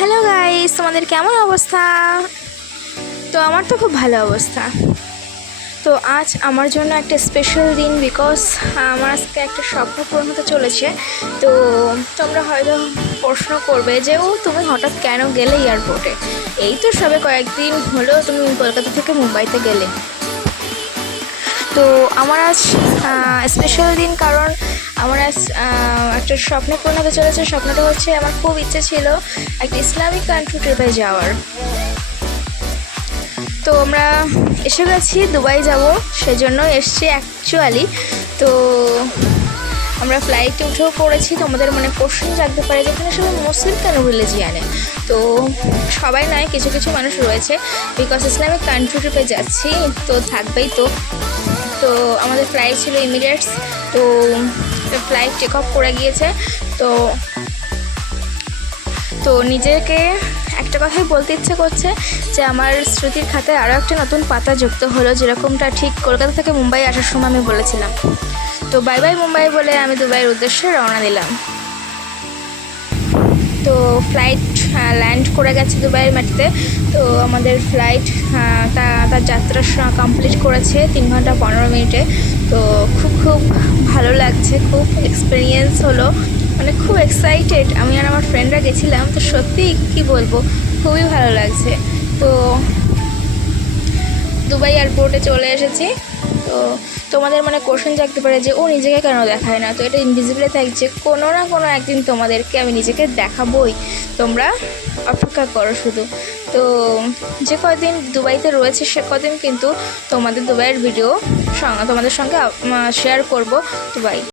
Hello guys, তোমাদের কেমন অবস্থা? তো আমার তো খুব ভালো অবস্থা। তো আজ আমার জন্য একটা স্পেশাল দিন, বিকজ আমার আজকে একটা স্বপ্ন পূরণ হতে চলেছে। তো তোমরা হয়তো প্রশ্ন করবে যে তুমি হঠাৎ কেন গেলে এয়ারপোর্টে? এই তো সবে কয়েকদিন হলো তুমি কলকাতা থেকে মুম্বাইতে গেলে। তো আমার আজ স্পেশাল দিন, কারণ আমার আজ একটা স্বপ্ন পূরণ হতে চলেছে। স্বপ্নটা হচ্ছে, আমার খুব ইচ্ছে ছিল একটা ইসলামিক কান্ট্রি ট্রিপে যাওয়ার। তো আমরা এসে গেছি, দুবাই যাব, সেজন্য এসছি অ্যাকচুয়ালি। তো আমরা ফ্লাইটে উঠেও পড়েছি। তোমাদের মনে কোশ্চেন জাগতে পারে যে এখানে সবাই মুসলিম কেন রিলিজিয়ানে? তো সবাই নয়, কিছু কিছু মানুষ রয়েছে, বিকজ ইসলামিক কান্ট্রি ট্রিপে যাচ্ছি তো থাকবেই। তো তো আমাদের ফ্লাইট ছিল ইমিরেটস। তো ফ্লাইট টেক অফ করে গিয়েছে। তো তো নিজেকে একটা কথাই বলতে ইচ্ছে করছে যে আমার স্মৃতির খাতায় আরও একটা নতুন পাতা যুক্ত হলো, যেরকমটা ঠিক কলকাতা থেকে মুম্বাই আসার সময় আমি বলেছিলাম। তো বাই বাই মুম্বাই বলে আমি দুবাইয়ের উদ্দেশ্যে রওনা দিলাম। তো ফ্লাইট ল্যান্ড করে গেছে দুবাইয়ের মাটিতে। তো আমাদের ফ্লাইট তার যাত্রা কমপ্লিট করেছে 3 ঘন্টা 15 মিনিটে। তো খুব ভালো লাগছে, খুব এক্সপিরিয়েন্স হলো, মানে খুব এক্সাইটেড। আমি আর আমার ফ্রেন্ডরা গেছিলাম, তো সত্যি কি বলবো, খুবই ভালো লাগছে। তো দুবাই এয়ারপোর্টে চলে এসেছি। তো তোমাদের মানে কোশ্চেন জাগতে পারে যে ও নিজেকে কেন দেখায় না? তো এটা ইনভিজিবলে থাকছে, কোনো না কোনো একদিন তোমাদেরকে আমি নিজেকে দেখাবই, তোমরা অপেক্ষা করো শুধু। তো যে কদিন দুবাইতে রয়েছে সে কদিন কিন্তু তোমাদের দুবাইয়ের ভিডিও তোমাদের সঙ্গে শেয়ার করব। দুবাই।